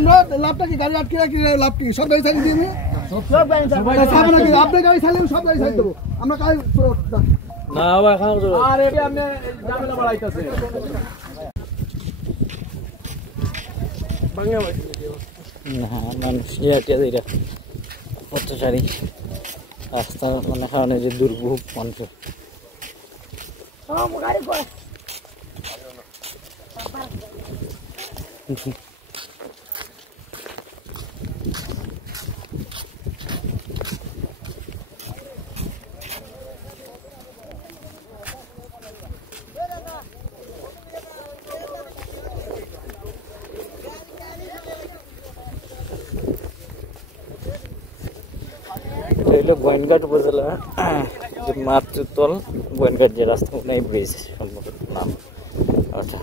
আমরা লাভটা কি গাড়ি আটকে রাখি লাভ কি সব গাড়ি চালিয়ে দিই আপনার গাড়ি চালিয়ে সব গাড়ি চালিয়ে দেবো আমরা কাজ না ভাই এখন আর এটা আপনি ঝামেলা বাড়াইতেছে বাংলা ভাই না মানুষ এটা পথচারী রাস্তা মানে কারণে যে দুর্ভোগ মানুষের গোয়েনঘাট উপজেলা যে মাতৃতল গোয়েনঘাট যে রাস্তা ব্রিজ সম্ভবত নাম আচ্ছা